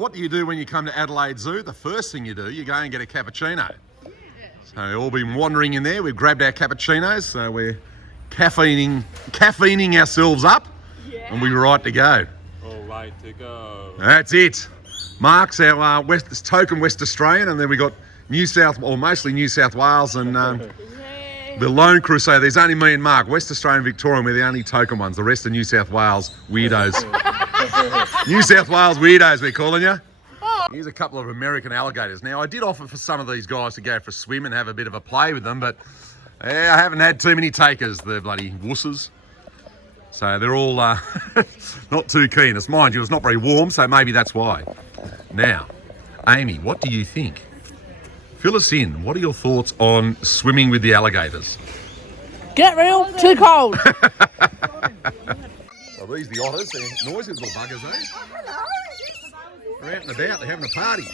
what do you do when you come to Adelaide Zoo? The first thing you do, you go and get a cappuccino. So we've all been wandering in there. We've grabbed our cappuccinos, so we're caffeining ourselves up, and we're right to go. All right to go. That's it. Mark's our token West Australian, and then we got mostly New South Wales, and the Lone Crusader. There's only me and Mark, West Australian, Victorian. We're the only token ones. The rest are New South Wales weirdos. New South Wales weirdos, we're calling you. Here's a couple of American alligators. Now, I did offer for some of these guys to go for a swim and have a bit of a play with them, but I haven't had too many takers. They're bloody wusses. So they're all not too keen. It's, mind you, it's not very warm, so maybe that's why. Now, Amy, what do you think? Fill us in. What are your thoughts on swimming with the alligators? Get real, too cold. Well, these the otters. They're noisy little buggers, eh? They're out and about. They're having a party.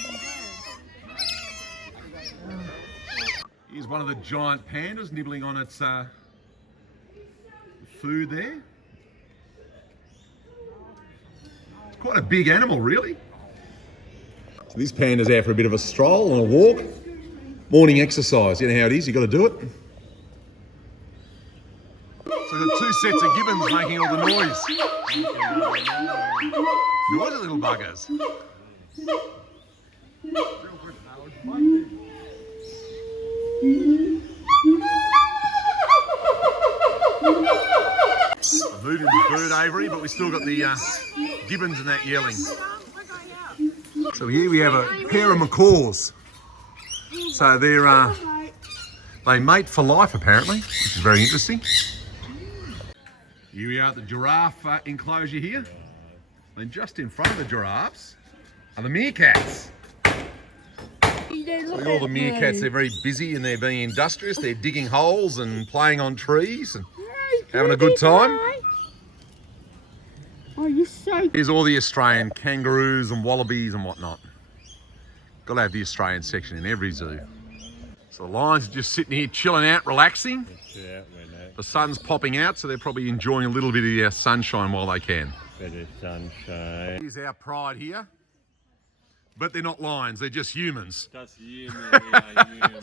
Here's one of the giant pandas nibbling on its food there. It's quite a big animal, really. So this panda's out for a bit of a stroll and a walk. Morning exercise. You know how it is. You've got to do it. So we've got two sets of gibbons making all the noise. Noisy little buggers. I've moved into bird aviary, but we still got the gibbons and that yelling. So here we have a pair of macaws. So they mate for life apparently, which is very interesting. Here we are at the giraffe enclosure here. And just in front of the giraffes are the meerkats. So all the meerkats, they're very busy and they're being industrious. They're digging holes and playing on trees and having a good time. Oh, you're so... Here's all the Australian kangaroos and wallabies and whatnot. Got to have the Australian section in every zoo. So the lions are just sitting here chilling out, relaxing. The sun's popping out, so they're probably enjoying a little bit of the sunshine while they can. Bit of sunshine. Here's our pride here. But they're not lions, they're just humans. Just human, yeah, human.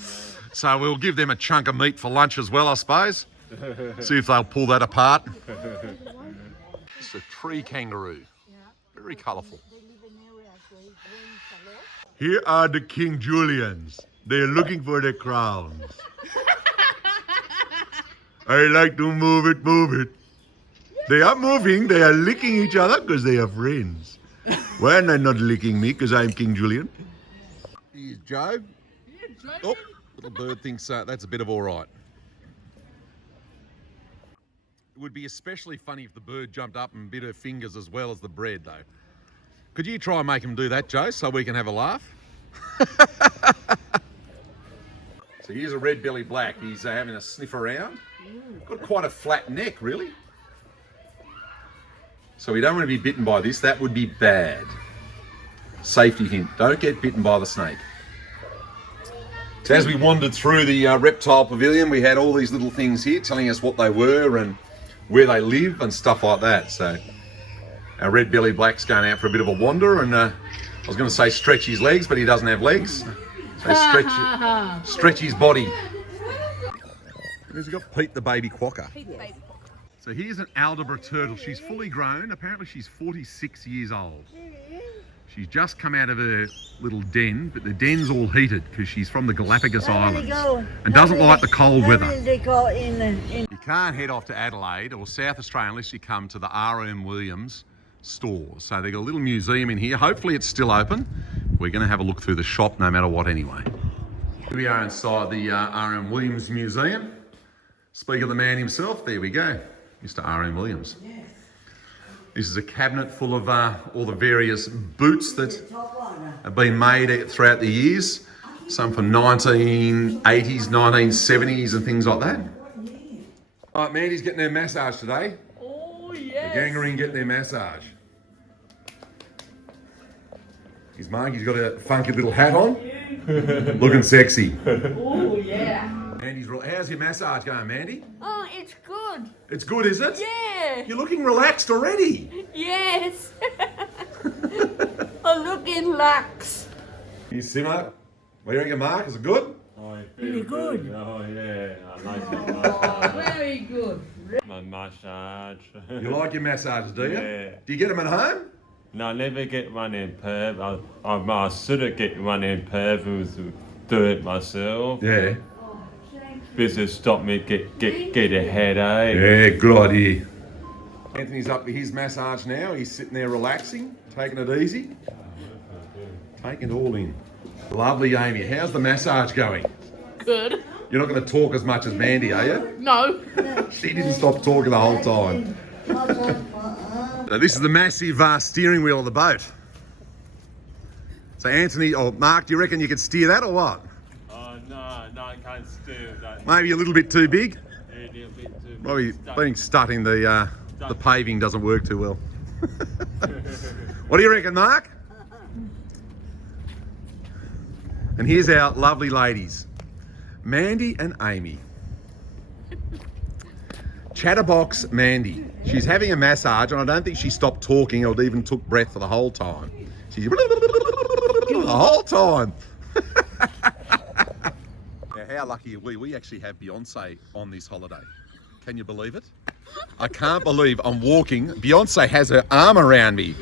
So we'll give them a chunk of meat for lunch as well, I suppose. See if they'll pull that apart. It's a tree kangaroo. Very colourful. Here are the King Julians. They're looking for their crowns. I like to move it, move it. They are moving, they are licking each other because they are friends. Why are they not licking me because I'm King Julian? Here's Joe. Oh, little bird thinks that's a bit of all right. It would be especially funny if the bird jumped up and bit her fingers as well as the bread, though. Could you try and make him do that, Joe, so we can have a laugh? So here's a red-bellied black. He's having a sniff around. Got quite a flat neck, really. So we don't want to be bitten by this. That would be bad. Safety hint, don't get bitten by the snake. So as we wandered through the reptile pavilion, we had all these little things here telling us what they were and where they live and stuff like that. So our red-bellied black's going out for a bit of a wander, and I was going to say stretch his legs, but he doesn't have legs. So stretch his body. We've got Pete the baby quokka. So here's an Aldabra turtle. She's fully grown. Apparently she's 46 years old. She's just come out of her little den, but the den's all heated because she's from the Galapagos Islands and doesn't like the cold weather. You can't head off to Adelaide or South Australia unless you come to the RM Williams store. So they've got a little museum in here. Hopefully it's still open. We're going to have a look through the shop no matter what anyway. Here we are inside the RM Williams Museum. Speak of the man himself, there we go, Mr. RM Williams. This is a cabinet full of all the various boots that have been made throughout the years. Some from 1980s, 1970s and things like that. All right, Mandy's getting their massage today. Oh, yes. The gangrene getting their massage. Here's Mark, he's got a funky little hat on. Looking sexy. Oh, yeah. Mandy's, how's your massage going, Mandy? Oh, it's good. It's good, is it? Yeah. You're looking relaxed already. Yes. Oh, look, looking lax. You simmer. What do you reckon, Mark? Is it good? Oh, it Really feels good. Oh, yeah. I like Oh, it. very good. My massage. You like your massages, do you? Yeah. Do you get them at home? No, I never get one in Perth. I should have get one in Perth to do it myself. Yeah. This has stopped me get a headache. Yeah, good idea. Anthony's up for his massage now. He's sitting there relaxing, taking it easy. Taking it all in. Lovely, Amy. How's the massage going? Good. You're not going to talk as much as Mandy, are you? No. She didn't stop talking the whole time. So this is the massive steering wheel of the boat. So Anthony, or Mark, do you reckon you could steer that or what? Oh, no, I can't steer that. Maybe a little bit too big? A little bit too Probably stuck. being stuck in the paving doesn't work too well. What do you reckon, Mark? And here's our lovely ladies, Mandy and Amy. Chatterbox Mandy. She's having a massage and I don't think she stopped talking or even took breath for the whole time. She's the whole time. Now, how lucky are we? We actually have Beyonce on this holiday. Can you believe it? I can't believe I'm walking. Beyonce has her arm around me.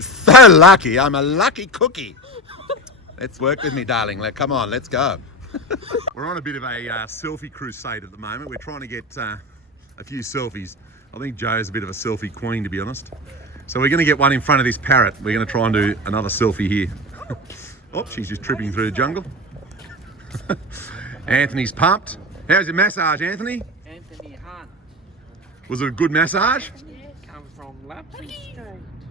So lucky. I'm a lucky cookie. Let's work with me, darling. Come on, let's go. We're on a bit of a selfie crusade at the moment. We're trying to get a few selfies. I think Joe's a bit of a selfie queen, to be honest. So we're going to get one in front of this parrot. We're going to try and do another selfie here. Oh, she's just tripping through the jungle. Anthony's pumped. How's your massage, Anthony? Anthony Hunt. Was it a good massage? Yeah, come from Lapton State.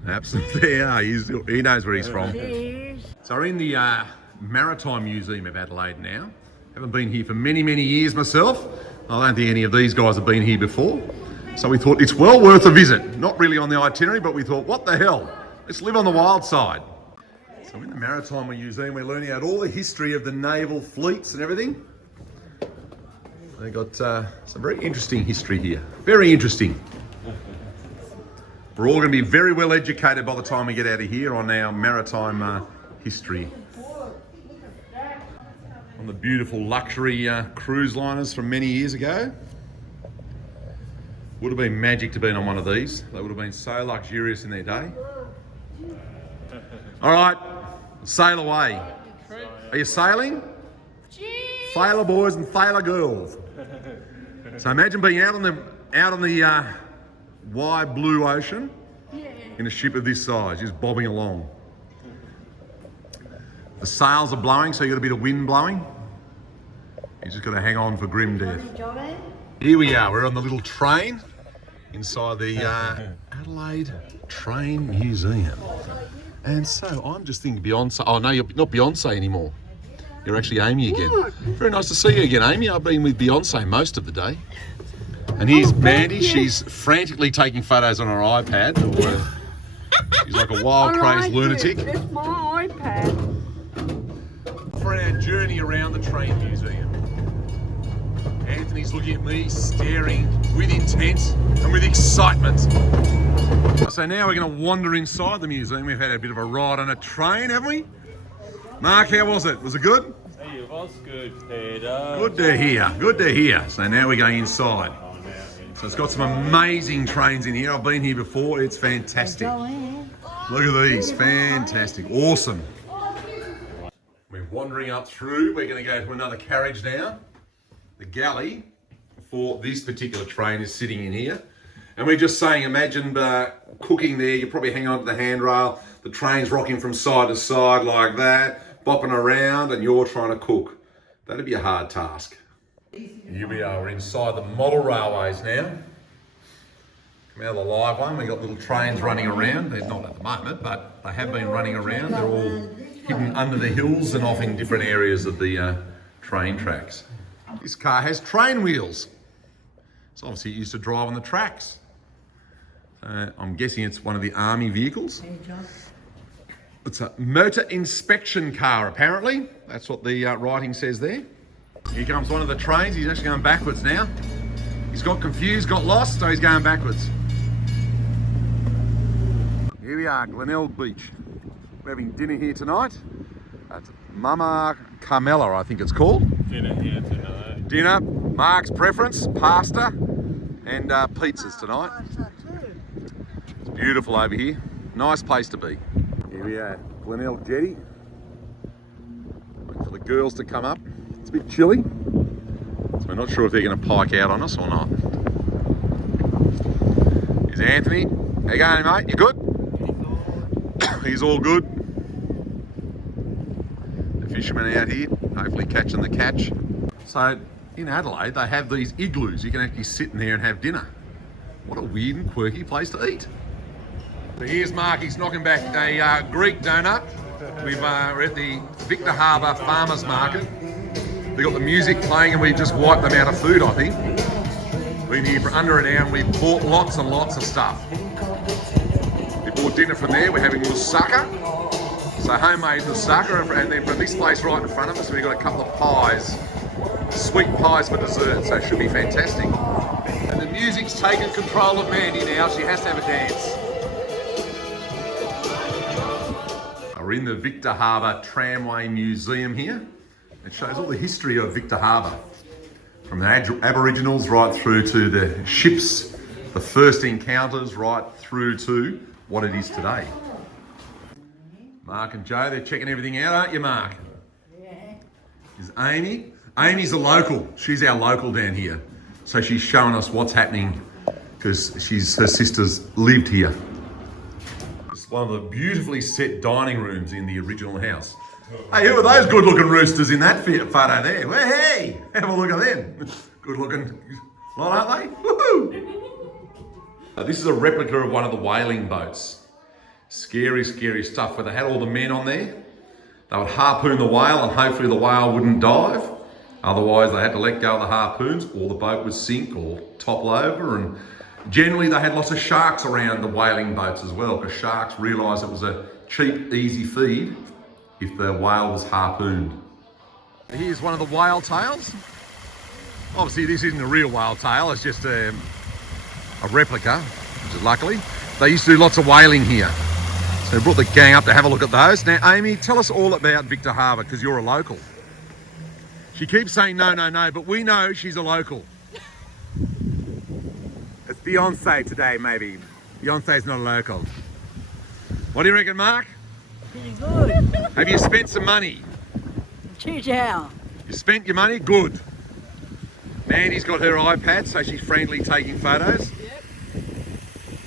Absolutely, yeah. He knows where he's from. Cheers. So we're in the Maritime Museum of Adelaide now. Haven't been here for many, many years myself. I don't think any of these guys have been here before. So we thought it's well worth a visit. Not really on the itinerary, but we thought, what the hell? Let's live on the wild side. So in the Maritime Museum, we're learning about all the history of the naval fleets and everything. They got some very interesting history here. Very interesting. We're all going to be very well educated by the time we get out of here on our maritime history. On the beautiful luxury cruise liners from many years ago. Would have been magic to be on one of these. They would have been so luxurious in their day. All right, sail away. Are you sailing? Sailor boys and sailor girls. So imagine being out on the wide blue ocean in a ship of this size, just bobbing along. The sails are blowing, so you've got a bit of wind blowing. You just got to hang on for grim death. Here we are. We're on the little train inside the Adelaide Train Museum. And so I'm just thinking Beyonce. Oh no, you're not Beyonce anymore. You're actually Amy again. Very nice to see you again, Amy. I've been with Beyonce most of the day. And here's Mandy. She's frantically taking photos on her iPad. She's like a wild, crazed lunatic. It's my iPad. For our journey around the train museum. Anthony's looking at me, staring with intent and with excitement. So now we're going to wander inside the museum. We've had a bit of a ride on a train, haven't we? Mark, how was it? Was it good? Hey, it was good, Peter. Good to hear. Good to hear. So now we're going inside. So it's got some amazing trains in here. I've been here before. It's fantastic. Look at these. Fantastic. Awesome. We're wandering up through. We're going to go to another carriage now. The galley for this particular train is sitting in here. And we're just saying, imagine cooking there. You probably hang on to the handrail. The train's rocking from side to side like that, bopping around, and you're trying to cook. That'd be a hard task. Here we are. We're inside the model railways now. Come out of the live one. We've got little trains running around. They're not at the moment, but they have been running around. They're all hidden under the hills and off in different areas of the train tracks. This car has train wheels. So obviously it used to drive on the tracks. I'm guessing it's one of the army vehicles. It's a motor inspection car, apparently. That's what the writing says there. Here comes one of the trains. He's actually going backwards now. He's got confused, got lost, so he's going backwards. Here we are, Glenelg Beach. We're having dinner here tonight at Mama Carmela, I think it's called. Dinner here tonight. Dinner, Mark's preference, pasta and pizzas tonight. It's beautiful over here. Nice place to be. Here we are, Glenelg Jetty. Wait for the girls to come up. It's a bit chilly, so we're not sure if they're going to pike out on us or not. Here's Anthony. How you going, mate? You good? He's all good. The fishermen out here, hopefully catching the catch. So in Adelaide, they have these igloos. You can actually sit in there and have dinner. What a weird and quirky place to eat. So here's Mark. He's knocking back a Greek donut. We're at the Victor Harbour Farmers Market. They've got the music playing and we've just wiped them out of food, I think. Been here for under an hour and we've bought lots and lots of stuff. We bought dinner from there. We're having moussaka. So homemade moussaka, and then from this place right in front of us, we've got a couple of pies, sweet pies for dessert, so it should be fantastic. And the music's taken control of Mandy now. She has to have a dance. We're in the Victor Harbour Tramway Museum here. It shows all the history of Victor Harbour, from the Aboriginals right through to the ships, the first encounters, right through to what it is today. Mark and Joe, they're checking everything out, aren't you, Mark? Yeah. Is Amy? Amy's a local. She's our local down here. So she's showing us what's happening because her sister's lived here. It's one of the beautifully set dining rooms in the original house. Hey, who are those good-looking roosters in that photo there? Well, hey, have a look at them. Good-looking lot, aren't they? Woohoo! This is a replica of one of the whaling boats. Scary, scary stuff, where they had all the men on there. They would harpoon the whale and hopefully the whale wouldn't dive. Otherwise, they had to let go of the harpoons or the boat would sink or topple over. And generally, they had lots of sharks around the whaling boats as well, because sharks realised it was a cheap, easy feed if the whale was harpooned. Here's one of the whale tails. Obviously, this isn't a real whale tail, it's just a replica, which is luckily. They used to do lots of whaling here. So I brought the gang up to have a look at those. Now, Amy, tell us all about Victor Harbour, because you're a local. She keeps saying no, no, no, but we know she's a local. It's Beyonce today, maybe. Beyonce's not a local. What do you reckon, Mark? Pretty good. Have you spent some money? Cheers out. You spent your money? Good. Mandy's got her iPad, so she's friendly taking photos. Yep.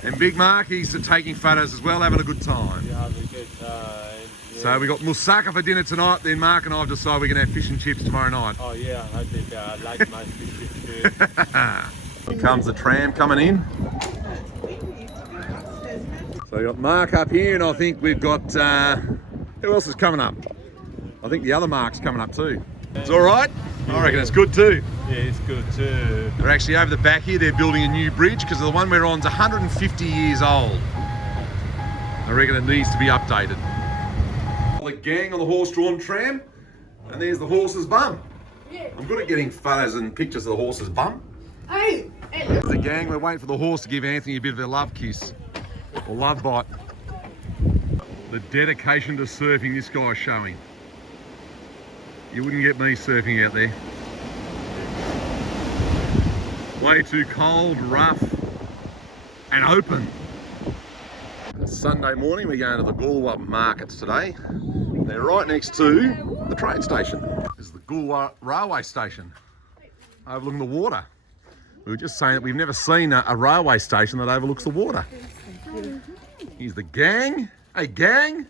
And Big Mark, he's taking photos as well, having a good time. Yeah, having a good time. Yeah. So we got moussaka for dinner tonight, then Mark and I have decided we're going to have fish and chips tomorrow night. Oh yeah, I think I like my fish too. Here comes the tram coming in. So we got Mark up here, and I think we've got, who else is coming up? I think the other Mark's coming up too. It's all right? I reckon it's good too. Yeah, it's good too. They're actually over the back here, they're building a new bridge because the one we're on's 150 years old. I reckon it needs to be updated. The gang on the horse-drawn tram, and there's the horse's bum. I'm good at getting photos and pictures of the horse's bum. Hey, There's the gang, we're waiting for the horse to give Anthony a bit of a love kiss, or love bite. The dedication to surfing this guy's showing. You wouldn't get me surfing out there. Way too cold, rough, and open. It's Sunday morning, we're going to the Goolwa markets today. They're right next to the train station. This is the Goolwa railway station, overlooking the water. We were just saying that we've never seen a railway station that overlooks the water. Here's the gang. Hey, gang.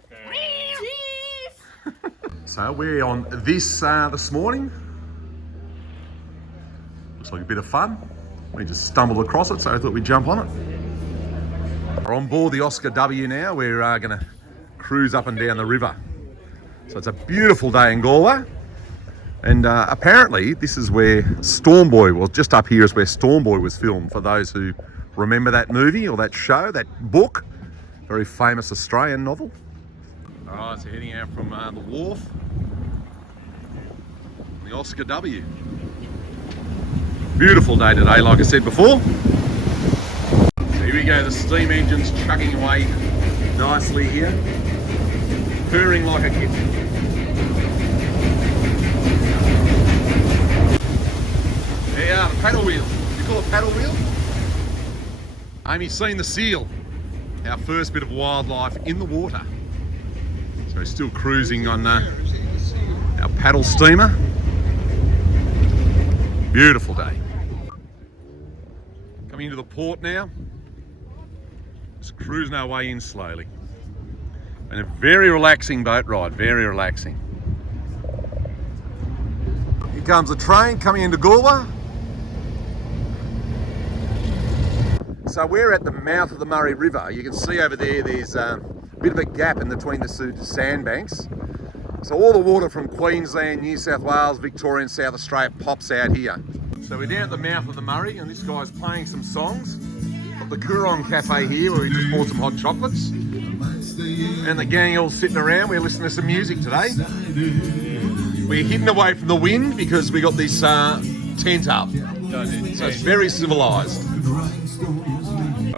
So we're on this this morning. Looks like a bit of fun. We just stumbled across it, so I thought we'd jump on it. We're on board the Oscar W now. We're going to cruise up and down the river. So it's a beautiful day in Galway. And apparently this is where Storm Boy, well, just up here is where Storm Boy was filmed, for those who remember that movie or that show, that book. Very famous Australian novel. All right, so heading out from the wharf. The Oscar W. Beautiful day today, like I said before. So here we go, the steam engine's chugging away nicely here. purring like a kitten. There you are, the paddle wheel. You call it paddle wheel? Amy's seen the seal. Our first bit of wildlife in the water. So still cruising on our paddle steamer. Beautiful day. Coming into the port now. Just cruising our way in slowly. And a very relaxing boat ride, very relaxing. Here comes the train coming into Galway. So we're at the mouth of the Murray River. You can see over there, there's a bit of a gap in between the sandbanks. So all the water from Queensland, New South Wales, Victoria and South Australia pops out here. So we're down at the mouth of the Murray and this guy's playing some songs. Got the Coorong Cafe here where he just bought some hot chocolates. And the gang all sitting around, we're listening to some music today. We're hidden away from the wind because we got this tent up. So it's very civilised.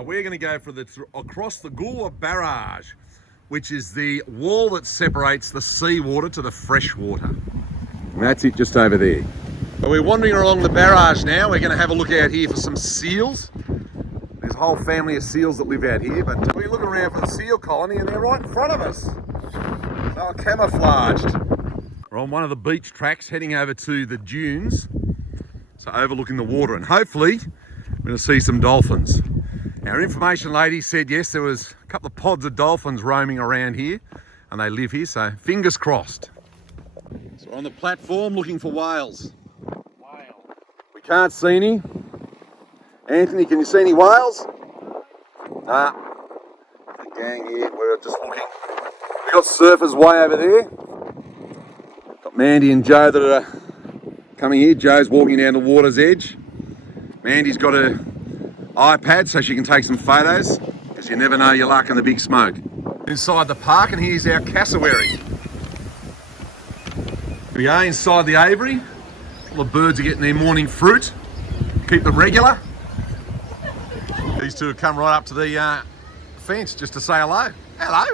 We're going to go for across the Galway Barrage, which is the wall that separates the seawater to the fresh water. And that's it just over there. But we're wandering along the barrage now. We're going to have a look out here for some seals. There's a whole family of seals that live out here, but we're looking around for the seal colony and they're right in front of us. They're camouflaged. We're on one of the beach tracks heading over to the dunes, so overlooking the water, and hopefully we're going to see some dolphins. Our information lady said yes, there was a couple of pods of dolphins roaming around here and they live here, so fingers crossed. So we're on the platform looking for whales. We can't see any. Anthony, can you see any whales? Nah. The gang here, we're just looking. We've got surfers way over there. Got Mandy and Joe that are coming here. Joe's walking down the water's edge. Mandy's got a iPad so she can take some photos because you never know your luck in the big smoke. Inside the park, and here's our cassowary. We are inside the aviary. All the birds are getting their morning fruit. Keep them regular. These two have come right up to the fence just to say hello. Hello.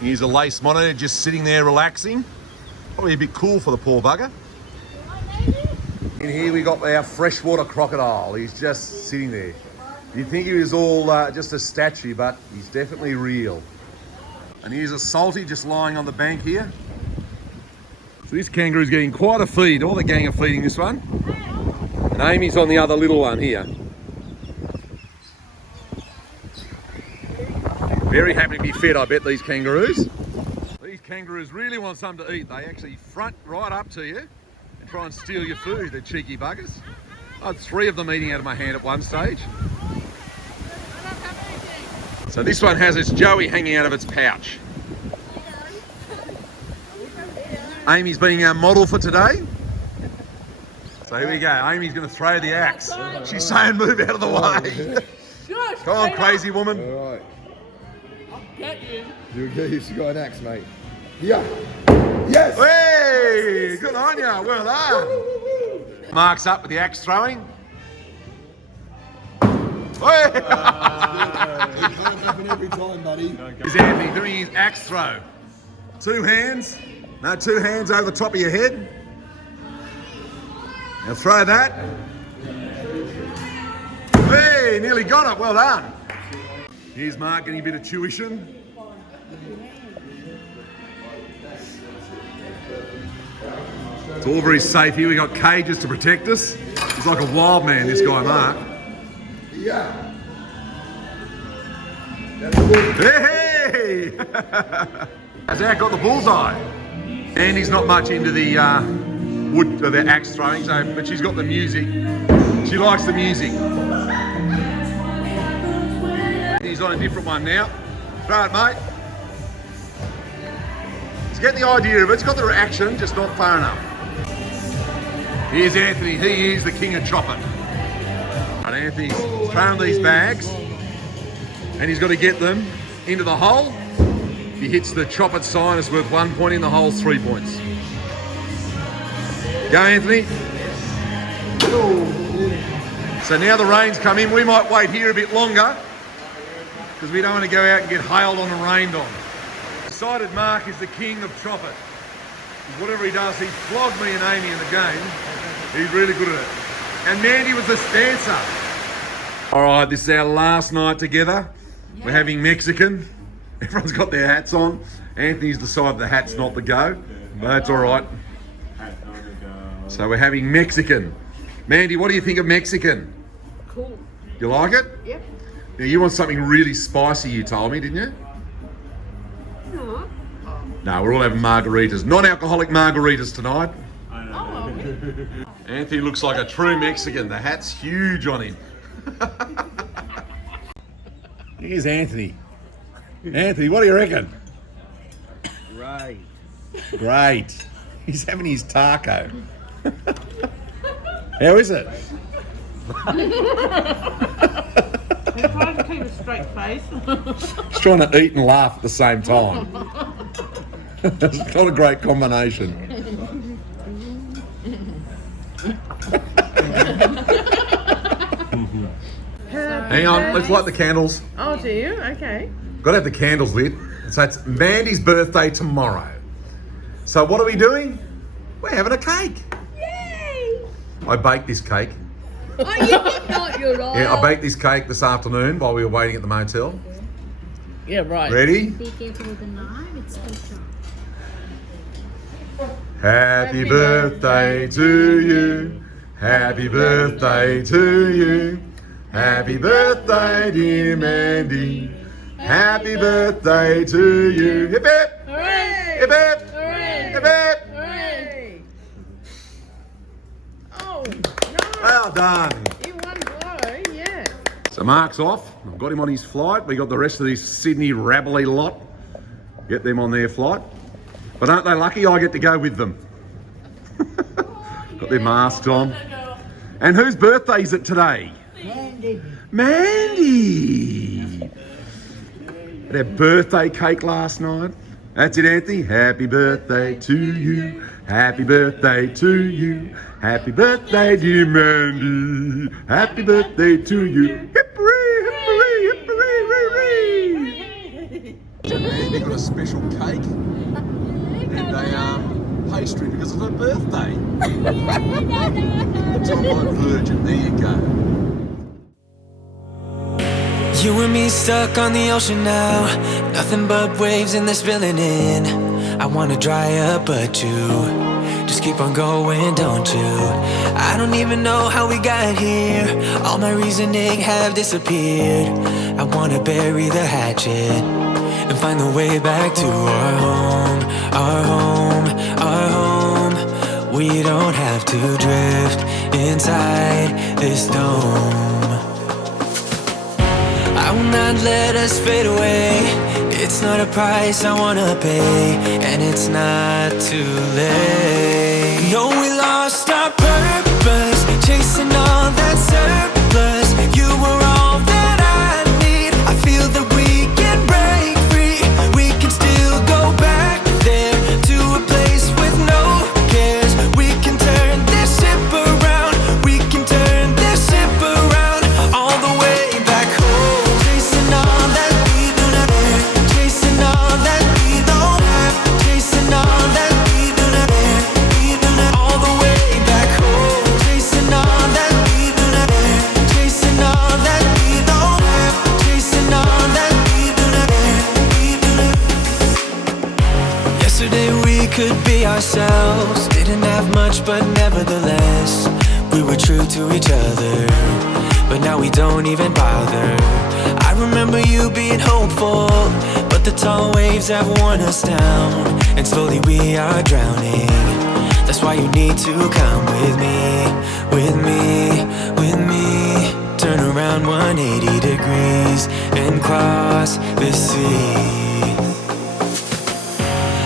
Here's a lace monitor just sitting there relaxing. Probably a bit cool for the poor bugger. In here we got our freshwater crocodile. He's just sitting there. You'd think he was all just a statue, but he's definitely real. And here's a salty just lying on the bank here. So this kangaroo's getting quite a feed. All the gang are feeding this one. And Amy's on the other little one here. Very happy to be fed, I bet, these kangaroos. These kangaroos really want something to eat. They actually front right up to you and try and steal your food, the cheeky buggers. I had 3 of them eating out of my hand at one stage. So this one has its Joey hanging out of its pouch. Amy's being our model for today. So here we go. Amy's going to throw the axe. She's saying move out of the way. Come on, crazy woman. All right. Get you. You got an axe, mate. Yeah. Yes. Hey, good on you. Well done. Mark's up with the axe throwing. Hey. It can't happen every time, buddy. Here's Anthony doing his axe throw. 2 hands. No, 2 hands over the top of your head. Now throw that. Hey, nearly got it. Well done. Here's Mark getting a bit of tuition. It's all very safe here. We got cages to protect us. He's like a wild man, this guy, Mark. Yeah. Hey! Has Zach got the bullseye? Andy's not much into the the axe throwing, so, but she's got the music. She likes the music. He's on a different one now. Throw it, mate. He's getting the idea of it. It's got the reaction, just not far enough. Here's Anthony. He is the king of chopping. And Anthony's throwing these bags, and he's got to get them into the hole. If he hits the chop it sign, it's worth 1 point. In the hole's 3 points. Go, Anthony. So now the rain's come in. We might wait here a bit longer because we don't want to go out and get hailed on and rained on. decided Mark is the king of chop it. Whatever he does, he flogged me and Amy in the game. He's really good at it. And Mandy was the stancer. All right, this is our last night together. Yes. We're having Mexican. Everyone's got their hats on. Anthony's decided the hat's not the go, but that's all right. So we're having Mexican. Mandy, what do you think of Mexican? Cool. You like it? Yep. Now, you want something really spicy, you told me, didn't you? No. No, we're all having margaritas. Non-alcoholic margaritas tonight. Oh, okay. Anthony looks like a true Mexican. The hat's huge on him. Here's Anthony. Anthony, what do you reckon? Right. Great. He's having his taco. How is it? I'm trying to keep a straight face. He's trying to eat and laugh at the same time. It's not a great combination. Hang on, let's light the candles. Oh, do you? Okay. Got to have the candles lit. So it's Mandy's birthday tomorrow. So what are we doing? We're having a cake. Yay! I baked this cake. Oh, you did not, you're right. Yeah, I baked this cake this afternoon while we were waiting at the motel. Yeah, right. Ready? Be careful with the knife, it's too sharp. Happy birthday to you. Happy birthday to you. Happy birthday, dear Mandy. Happy birthday to you. Hip hip! Hooray! Hip hip! Hooray! Hip hip! Hooray! Oh, no. Well done. In one blow, yeah. So Mark's off. I've got him on his flight. We got the rest of this Sydney rabbly lot. Get them on their flight. But aren't they lucky I get to go with them? Got their masks on. And whose birthday is it today? Mandy. Mandy! Had our birthday cake last night. That's it, Anthony. Happy birthday to you. Happy birthday to you. Happy birthday, dear Mandy. Happy birthday to you. Hip hooray, hip hooray, hip hooray, hooray. Mandy got a special cake and a pastry because of her birthday. It's on my virgin. There you go. You and me stuck on the ocean now. Nothing but waves and they're spilling in. I wanna dry up but you just keep on going, don't you? I don't even know how we got here. All my reasoning have disappeared. I wanna bury the hatchet and find the way back to our home. Our home, our home. We don't have to drift inside this dome. I will not let us fade away. It's not a price I wanna pay, and it's not too late. No, we lost our purpose, chasing all that surplus. You were all that I need. I feel that we can break free. We can still go back there to a place with no cares. We can turn this ship around. We can turn this ship around all the way back home. Chasing all that we don't have, chasing all that we don't have, chasing all that we don't have, all the way back home. Chasing all that we don't have, chasing all that we don't have, chasing all that we don't have. Yesterday we could be ourselves, didn't have much but nevertheless we were true to each other. But now we don't even bother. I remember you being hopeful, but the tall waves have worn us down, and slowly we are drowning. That's why you need to come with me, with me, with me. Turn around 180 degrees and cross the sea.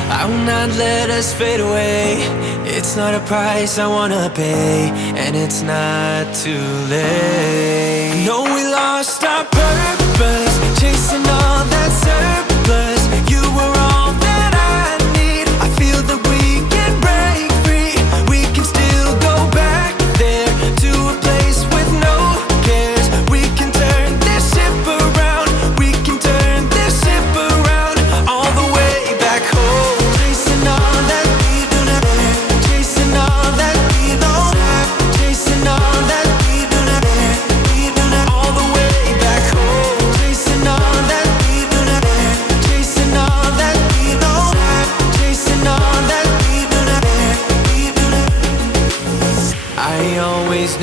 I will not let us fade away. It's not a price I wanna pay, and it's not too late. No, we lost our purpose, chasing all that surplus. You were all that I need. I feel that we can break free. We can still go back there to a place with no cares. We can turn this ship around. We can turn this ship around all the way back.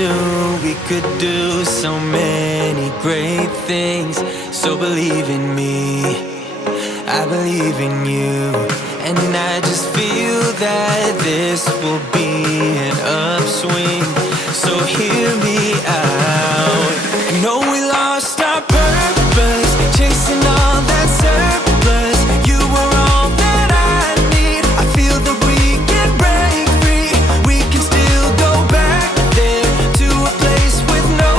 knew we could do so many great things. So believe in me, I believe in you. And I just feel that this will be an upswing. So hear me out. I know we lost our purpose, chasing all that surplus. You were all that I need. I feel that we can break free. We can still go back there to a place with no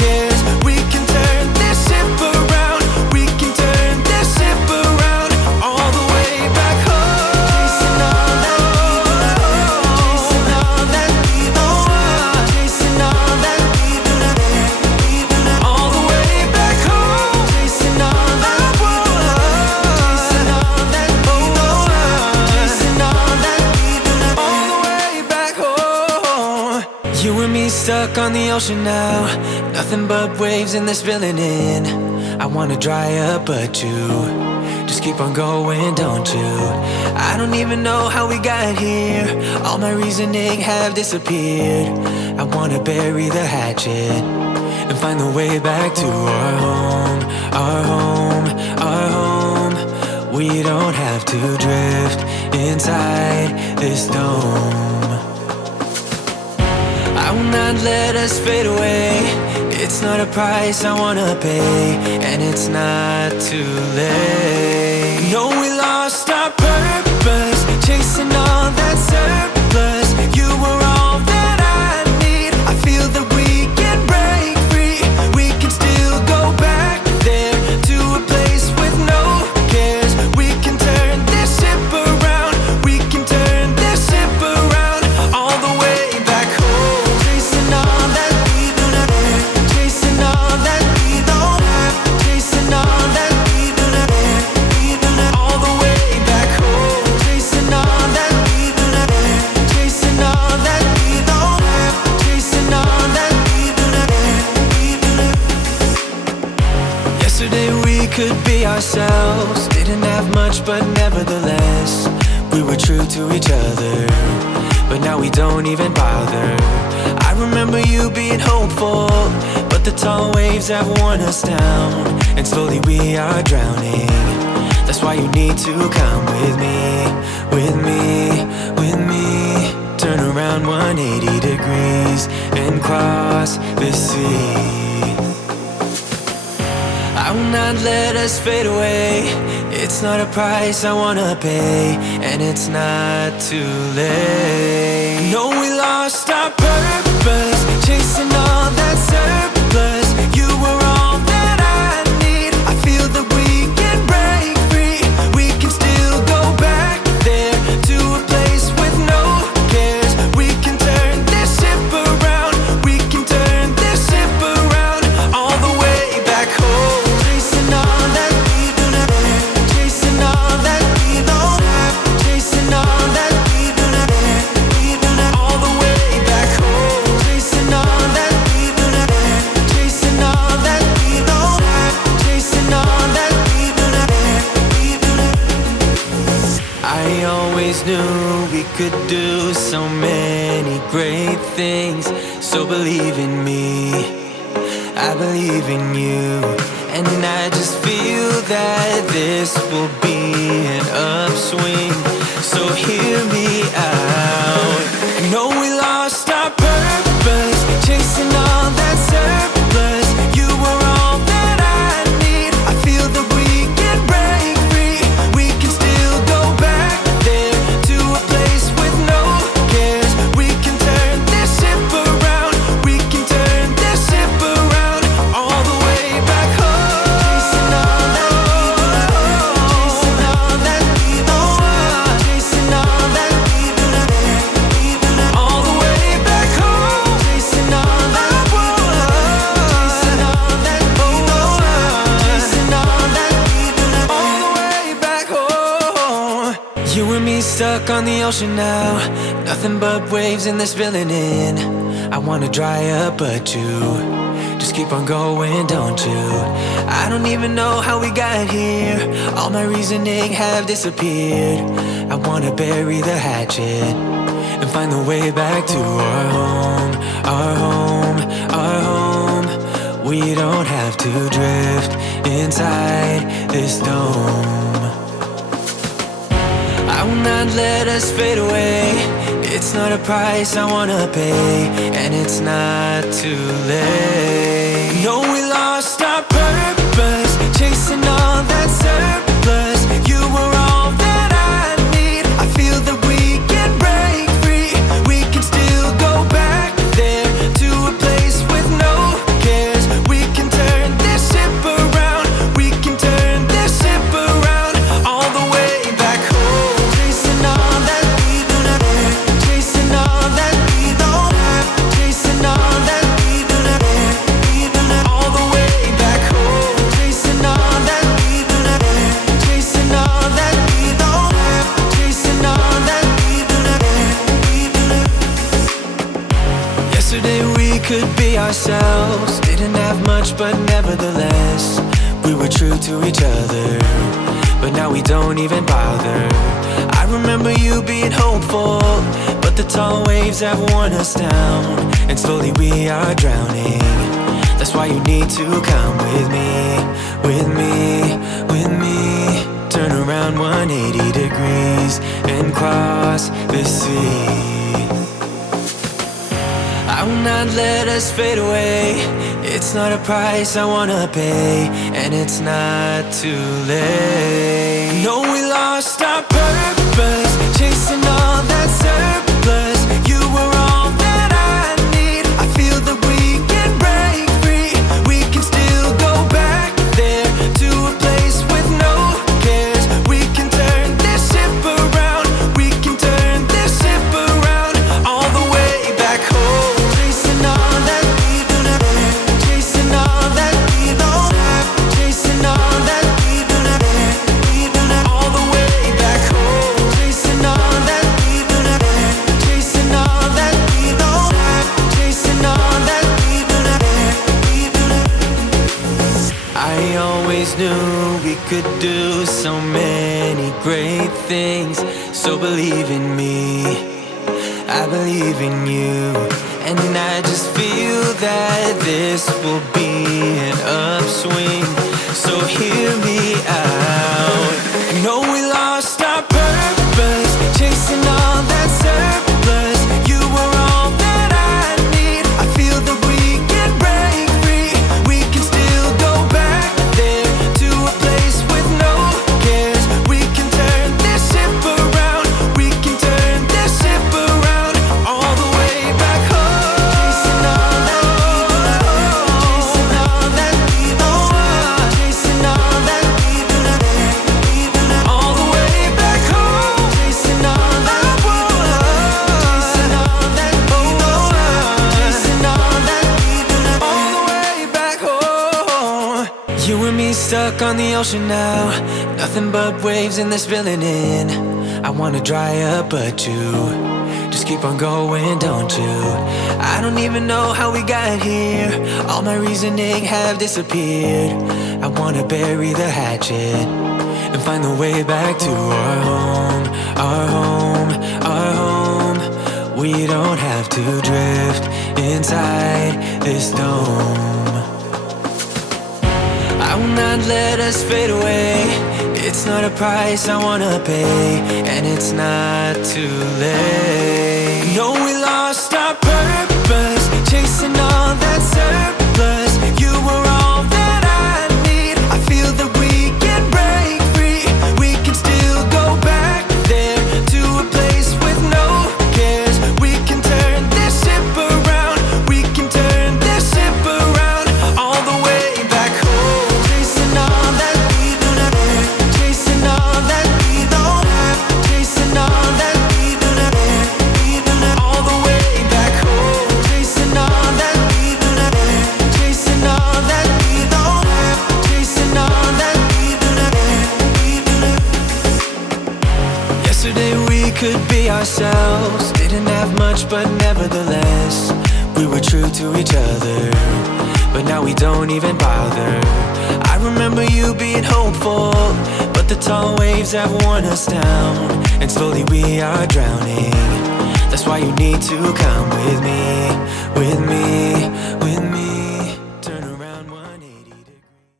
cares. We can turn this ship around. We can turn this ship around all the way back home. Chasing all that we chasing all that we chasing all that we all the way back home. Chasing all that we chasing all that we chasing all that we all the way back home. You and me stuck on the ocean now, nothing but waves and they're spilling in. I wanna dry up, but you just keep on going, don't you? I don't even know how we got here. All my reasoning have disappeared. I wanna bury the hatchet and find the way back to our home, our home, our home. We don't have to drift inside this dome. I will not let us fade away. It's not a price I wanna pay, and it's not too late. No, we lost our purpose, chasing all that surplus. You were all that I need. I feel that we can break free. We can still go back there to a place with no cares. We can turn this ship around. We can turn this ship around all the way back home. Chasing all that we don't have, chasing all that we don't have, chasing all that we don't have, all the way back home. Chasing all that we don't have, chasing all that we don't have, chasing all that we don't have. Yesterday we could be ourselves, didn't have much but nevertheless we were true to each other. But now we don't even bother. I remember you being hopeful, but the tall waves have worn us down, and slowly we are drowning. That's why you need to come with me, with me, with me. Turn around 180 degrees and cross the sea. I will not let us fade away. It's not a price I wanna pay, and it's not too late. No, we lost our purpose, chasing all that surplus. You were all that I need. I feel that we can break free. We can still go back there to a place with no cares. We can turn this ship around. We can turn this ship around all the way back home. Chasing all that we don't have, chasing all that we don't have, chasing all that we don't have, all the way back home. Chasing all that we don't have, chasing all that we don't have, chasing all that we don't have. I always knew we could do so many great things. So believe in me, I believe in you. And I just feel that this will be an upswing. So hear me out. No, we lost our purpose, chasing all that surplus. You were all that I need. I feel that we can break free. We can still go back there to a place with no cares. We can turn this ship around. We can turn this ship around all the way back home. Chasing all that we chasing all that we chasing all that we all the way back home. Chasing all that we chasing all that we chasing all that we all the way back home. You and me stuck on the ocean now, nothing but waves and they're spilling in. I wanna dry up, but you just keep on going, don't you? I don't even know how we got here. All my reasoning have disappeared. I wanna bury the hatchet and find the way back to our home, our home, our home. We don't have to drift inside this dome. I will not let us fade away. It's not a price I wanna pay, and it's not too late. No, we lost our purpose, chasing all that surplus. You were all that I need. I feel that we can break free. We can still go back there to a place with no cares. We can turn this ship around. We can turn this ship around all the way back home. Chasing all that we do not have, chasing all that we don't have, chasing all that we do not have, all the way back home. Chasing all that we do not have, chasing all that we don't have, chasing all that we do not have, Yesterday we could be ourselves. Didn't have much, but nevertheless we were true to each other. But now we don't even bother. I remember you being hopeful, but the tall waves have worn us down, and slowly we are drowning. That's why you need to come with me, with me, with me. Turn around 180 degrees and cross the sea. I will not let us fade away. It's not a price I wanna pay, and it's not too late. No, we lost our purpose, chasing all that surplus. You were all that I need. I feel that we can break free. We can still go back there to a place with no cares. We can turn this ship around. We can turn this ship around all the way back home. Chasing all that we do not have, chasing all that we don't have, chasing all that we do not have, all the way back home. Chasing all that we do not have, chasing all that we don't have, chasing all that we do not have, I always knew we could do so many great things. So believe in me, I believe in you, and I just feel that this will be an upswing. So hear me out. No, we lost our purpose, chasing all that surplus. You were all that I need. I feel that we can break free. We can still go back there to a place with no cares. We can turn this ship around. We can turn this ship around all the way back home. Chasing all that we do not have, chasing all that we don't have, chasing all that we do not have, all the way back home. Chasing all that we do not have, chasing all that we don't have, chasing all that we do not have, all the way back home. You and me stuck on the ocean now, nothing but waves in this filling in. I wanna dry up, but you just keep on going, don't you? I don't even know how we got here. All my reasoning have disappeared. I wanna bury the hatchet and find the way back to our home, our home, our home. We don't have to drift inside this dome. I will not let us fade away. It's not a price I wanna pay, and it's not too late. No, we lost our purpose, chasing all that surplus. You were all that I need. I feel that we can break free. We can still go back there to a place with no cares. We can turn this ship around. We can turn this ship around all the way back home. Chasing all that we do not have, chasing all that we don't have, chasing all that we do not have, all the way back home. Chasing all that we do not have, chasing all that we don't have, chasing all that we do not have, Yesterday we could be ourselves. Didn't have much, but nevertheless we were true to each other. But now we don't even bother. I remember you being hopeful, but the tall waves have worn us down, and slowly we are drowning. That's why you need to come with me, with me, with me.